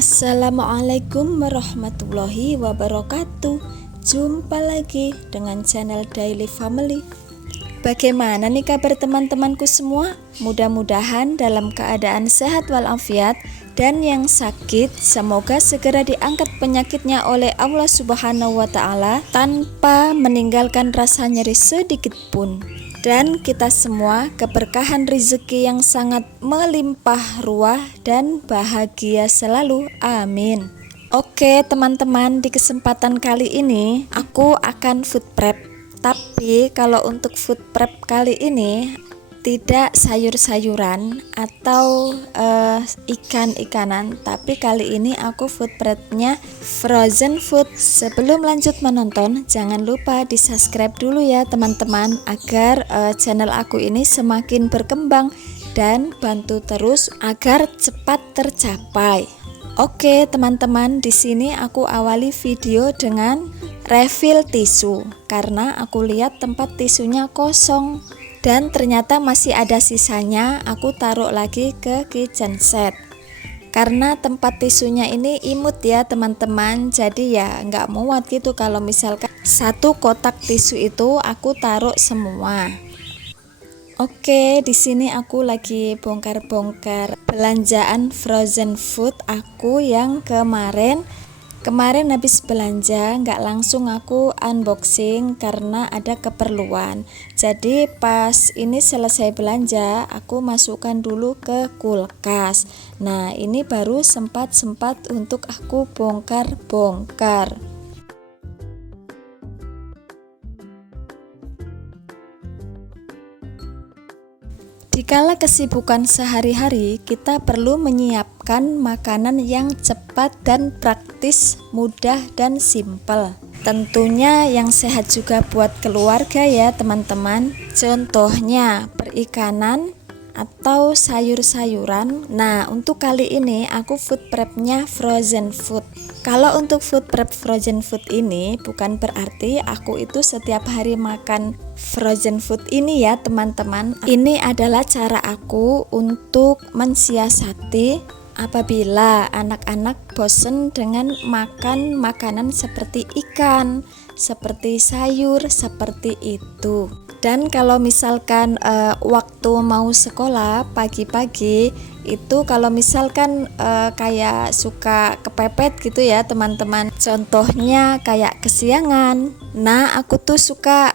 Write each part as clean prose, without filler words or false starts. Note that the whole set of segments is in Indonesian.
Assalamualaikum warahmatullahi wabarakatuh. Jumpa lagi dengan channel Daily Family. Bagaimana nih kabar teman-temanku semua? Mudah-mudahan dalam keadaan sehat walafiat, dan yang sakit semoga segera diangkat penyakitnya oleh Allah Subhanahu wa Ta'ala tanpa meninggalkan rasa nyeri sedikit pun. Dan kita semua keberkahan rezeki yang sangat melimpah ruah dan bahagia selalu, amin. Oke teman-teman, di kesempatan kali ini aku akan food prep. Tapi kalau untuk food prep kali ini tidak sayur-sayuran atau ikan-ikanan, tapi kali ini aku food prepnya frozen food. Sebelum lanjut menonton, jangan lupa di subscribe dulu ya teman-teman, agar channel aku ini semakin berkembang dan bantu terus agar cepat tercapai. Oke teman-teman, di sini aku awali video dengan refill tisu karena aku lihat tempat tisunya kosong. Dan ternyata masih ada sisanya, aku taruh lagi ke kitchen set. Karena tempat tisunya ini imut ya teman-teman, jadi ya nggak muat gitu kalau misalkan satu kotak tisu itu aku taruh semua. Oke, di sini aku lagi bongkar-bongkar belanjaan frozen food aku yang kemarin habis belanja, nggak langsung aku unboxing karena ada keperluan. Jadi pas ini selesai belanja, aku masukkan dulu ke kulkas. Nah ini baru sempat untuk aku bongkar-bongkar. Dikala kesibukan sehari-hari, kita perlu menyiapkan makanan yang cepat dan praktis, mudah dan simpel. Tentunya yang sehat juga buat keluarga ya teman-teman. Contohnya perikanan atau sayur-sayuran. Nah untuk kali ini aku food prepnya frozen food. Kalau untuk food prep frozen food ini bukan berarti aku itu setiap hari makan frozen food ini ya teman-teman. Ini adalah cara aku untuk mensiasati apabila anak-anak bosen dengan makan makanan seperti ikan, seperti sayur, seperti itu. Dan kalau misalkan waktu mau sekolah pagi-pagi itu kalau misalkan kayak suka kepepet gitu ya teman-teman, contohnya kayak kesiangan, nah aku tuh suka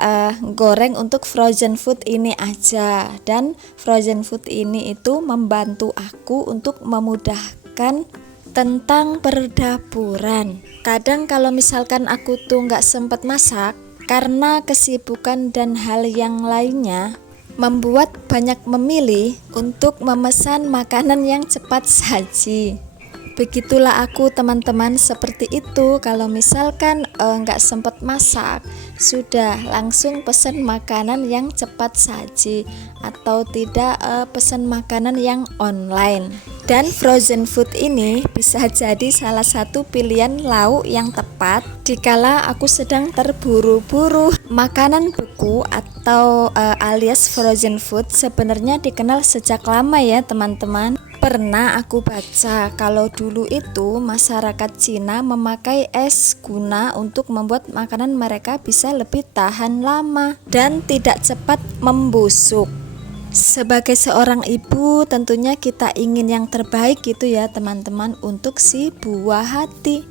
goreng untuk frozen food ini aja. Dan frozen food ini itu membantu aku untuk memudahkan tentang perdapuran. Kadang kalau misalkan aku tuh nggak sempet masak karena kesibukan dan hal yang lainnya, membuat banyak memilih untuk memesan makanan yang cepat saji. Begitulah aku teman-teman, seperti itu. Kalau misalkan nggak sempat masak, sudah langsung pesan makanan yang cepat saji, atau tidak pesan makanan yang online. Dan frozen food ini bisa jadi salah satu pilihan lauk yang tepat dikala aku sedang terburu-buru. Makanan beku atau alias frozen food sebenarnya dikenal sejak lama ya teman-teman. Pernah aku baca kalau dulu itu masyarakat Cina memakai es guna untuk membuat makanan mereka bisa lebih tahan lama dan tidak cepat membusuk. Sebagai seorang ibu tentunya kita ingin yang terbaik gitu ya teman-teman untuk si buah hati.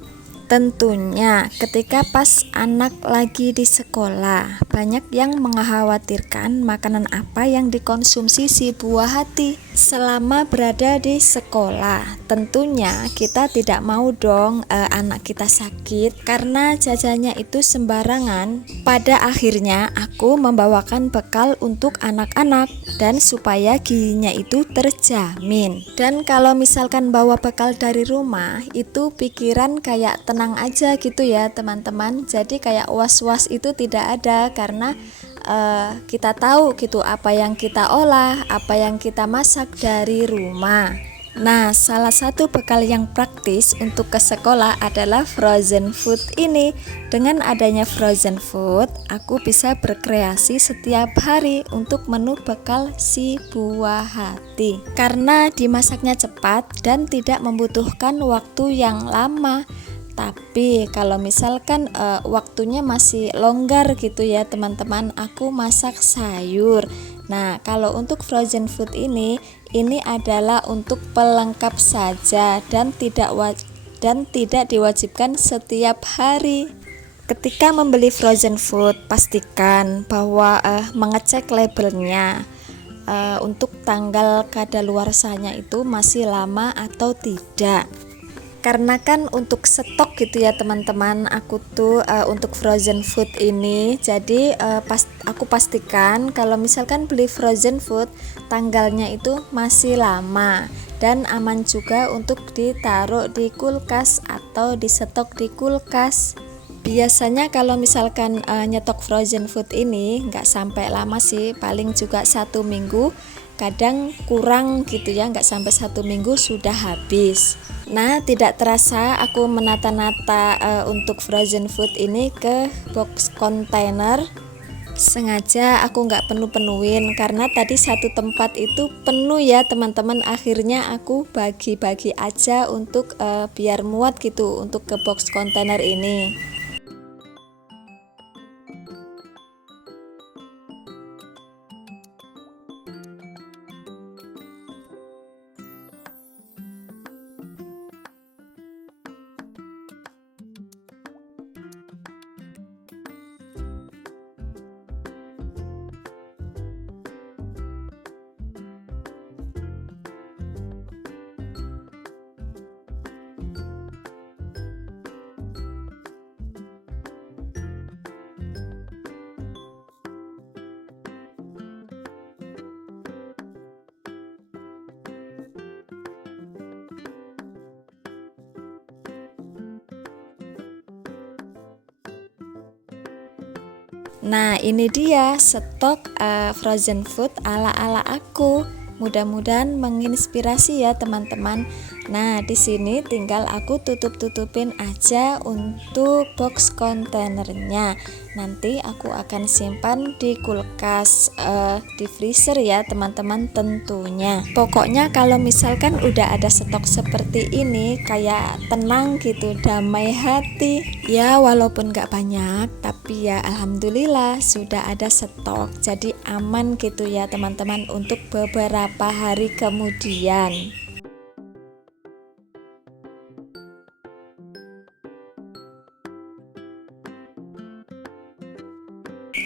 Tentunya ketika pas anak lagi di sekolah, banyak yang mengkhawatirkan makanan apa yang dikonsumsi si buah hati selama berada di sekolah. Tentunya kita tidak mau dong anak kita sakit karena jajannya itu sembarangan. Pada akhirnya aku membawakan bekal untuk anak-anak dan supaya gizinya itu terjamin. Dan kalau misalkan bawa bekal dari rumah, itu pikiran kayak tenang aja gitu ya teman-teman. Jadi kayak was-was itu tidak ada karena kita tahu gitu apa yang kita olah, apa yang kita masak dari rumah. Nah, salah satu bekal yang praktis untuk ke sekolah adalah frozen food ini. Dengan adanya frozen food, aku bisa berkreasi setiap hari untuk menu bekal si buah hati. Karena dimasaknya cepat dan tidak membutuhkan waktu yang lama. Tapi kalau misalkan waktunya masih longgar gitu ya teman-teman, aku masak sayur. Nah, kalau untuk frozen food ini adalah untuk pelengkap saja dan tidak diwajibkan setiap hari. Ketika membeli frozen food, pastikan bahwa mengecek labelnya untuk tanggal kadaluarsanya itu masih lama atau tidak. Karena kan untuk stok gitu ya teman-teman, aku tuh untuk frozen food ini, jadi aku pastikan kalau misalkan beli frozen food tanggalnya itu masih lama dan aman juga untuk ditaruh di kulkas atau di stok di kulkas. Biasanya kalau misalkan nyetok frozen food ini nggak sampai lama sih, paling juga 1 minggu, kadang kurang gitu ya, nggak sampai 1 minggu sudah habis. Nah, tidak terasa aku menata-nata untuk frozen food ini ke box kontainer. Sengaja aku nggak penuh-penuhin karena tadi satu tempat itu penuh ya teman-teman. Akhirnya aku bagi-bagi aja untuk biar muat gitu untuk ke box kontainer ini. Nah, ini dia stok frozen food ala-ala aku. Mudah-mudahan menginspirasi ya teman-teman. Nah, di sini tinggal aku tutup-tutupin aja untuk box kontainernya. Nanti aku akan simpan di kulkas, di freezer ya teman-teman tentunya. Pokoknya kalau misalkan udah ada stok seperti ini, kayak tenang gitu, damai hati. Ya walaupun gak banyak, tapi ya alhamdulillah sudah ada stok. Jadi aman gitu ya teman-teman untuk beberapa hari kemudian.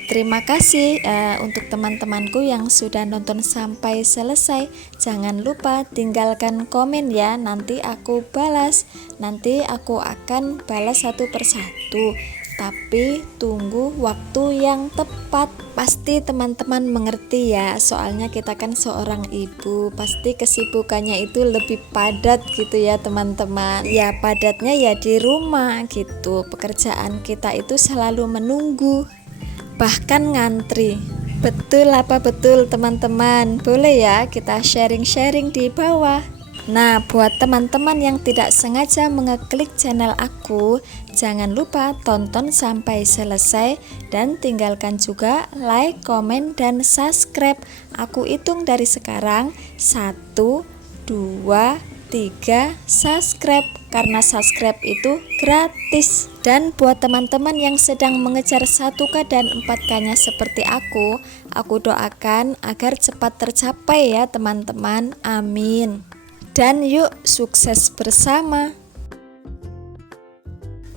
Terima kasih untuk teman-temanku yang sudah nonton sampai selesai. Jangan lupa tinggalkan komen ya, nanti aku balas. Nanti aku akan balas satu persatu. Tapi tunggu waktu yang tepat. Pasti teman-teman mengerti ya, soalnya kita kan seorang ibu, pasti kesibukannya itu lebih padat gitu ya teman-teman. Ya padatnya ya di rumah gitu. Pekerjaan kita itu selalu menunggu, bahkan ngantri. Betul apa betul teman-teman? Boleh ya kita sharing-sharing di bawah. Nah, buat teman-teman yang tidak sengaja mengeklik channel aku, jangan lupa tonton sampai selesai dan tinggalkan juga like, komen, dan subscribe. Aku hitung dari sekarang 1, 2, 3 subscribe, karena subscribe itu gratis. Dan buat teman-teman yang sedang mengejar 1K dan 4K-nya seperti aku doakan agar cepat tercapai ya teman-teman, amin. Dan yuk sukses bersama.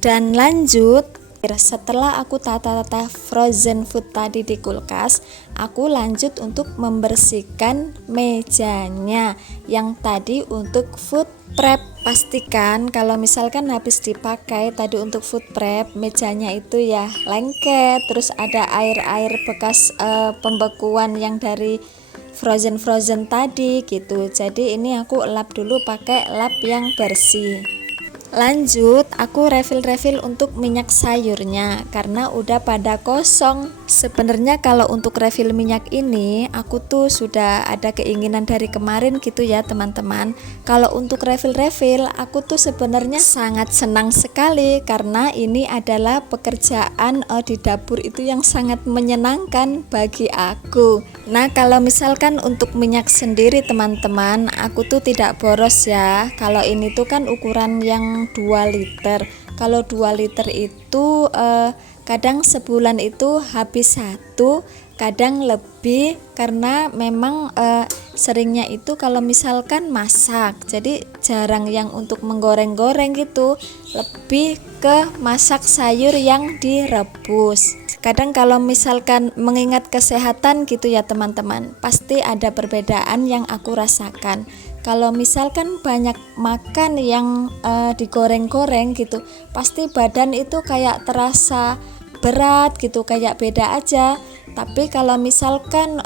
Dan lanjut, setelah aku tata-tata frozen food tadi di kulkas, aku lanjut untuk membersihkan mejanya yang tadi untuk food prep. Pastikan kalau misalkan habis dipakai tadi untuk food prep, mejanya itu ya lengket, terus ada air-air bekas pembekuan yang dari frozen tadi gitu. Jadi ini aku lap dulu pakai lap yang bersih. Lanjut, aku refill untuk minyak sayurnya karena udah pada kosong. Sebenarnya kalau untuk refill minyak ini aku tuh sudah ada keinginan dari kemarin gitu ya teman-teman. Kalau untuk refill aku tuh sebenarnya sangat senang sekali karena ini adalah pekerjaan di dapur itu yang sangat menyenangkan bagi aku. Nah, kalau misalkan untuk minyak sendiri teman-teman, aku tuh tidak boros ya. Kalau ini tuh kan ukuran yang 2 liter. Kalau 2 liter itu kadang sebulan itu habis satu, kadang lebih karena memang seringnya itu kalau misalkan masak, jadi jarang yang untuk menggoreng-goreng gitu, lebih ke masak sayur yang direbus. Kadang kalau misalkan mengingat kesehatan gitu ya teman-teman, pasti ada perbedaan yang aku rasakan. Kalau misalkan banyak makan yang digoreng-goreng gitu, pasti badan itu kayak terasa berat gitu, kayak beda aja. Tapi kalau misalkan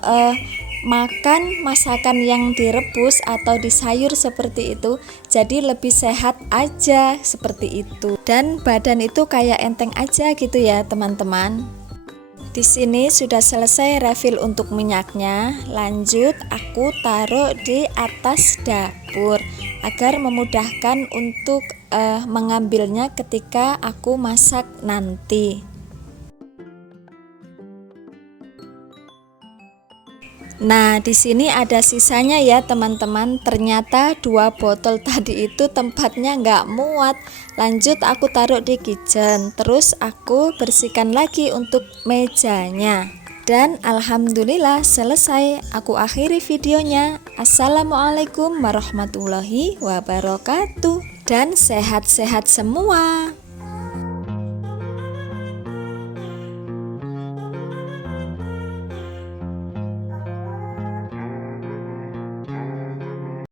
makan masakan yang direbus atau di sayur seperti itu, jadi lebih sehat aja seperti itu. Dan badan itu kayak enteng aja gitu ya teman-teman. Di sini sudah selesai refill untuk minyaknya. Lanjut, aku taruh di atas dapur agar memudahkan untuk mengambilnya ketika aku masak nanti. Nah, di sini ada sisanya ya teman-teman. Ternyata 2 botol tadi itu tempatnya nggak muat. Lanjut, aku taruh di kitchen. Terus aku bersihkan lagi untuk mejanya. Dan alhamdulillah selesai. Aku akhiri videonya. Assalamualaikum warahmatullahi wabarakatuh. Dan sehat-sehat semua.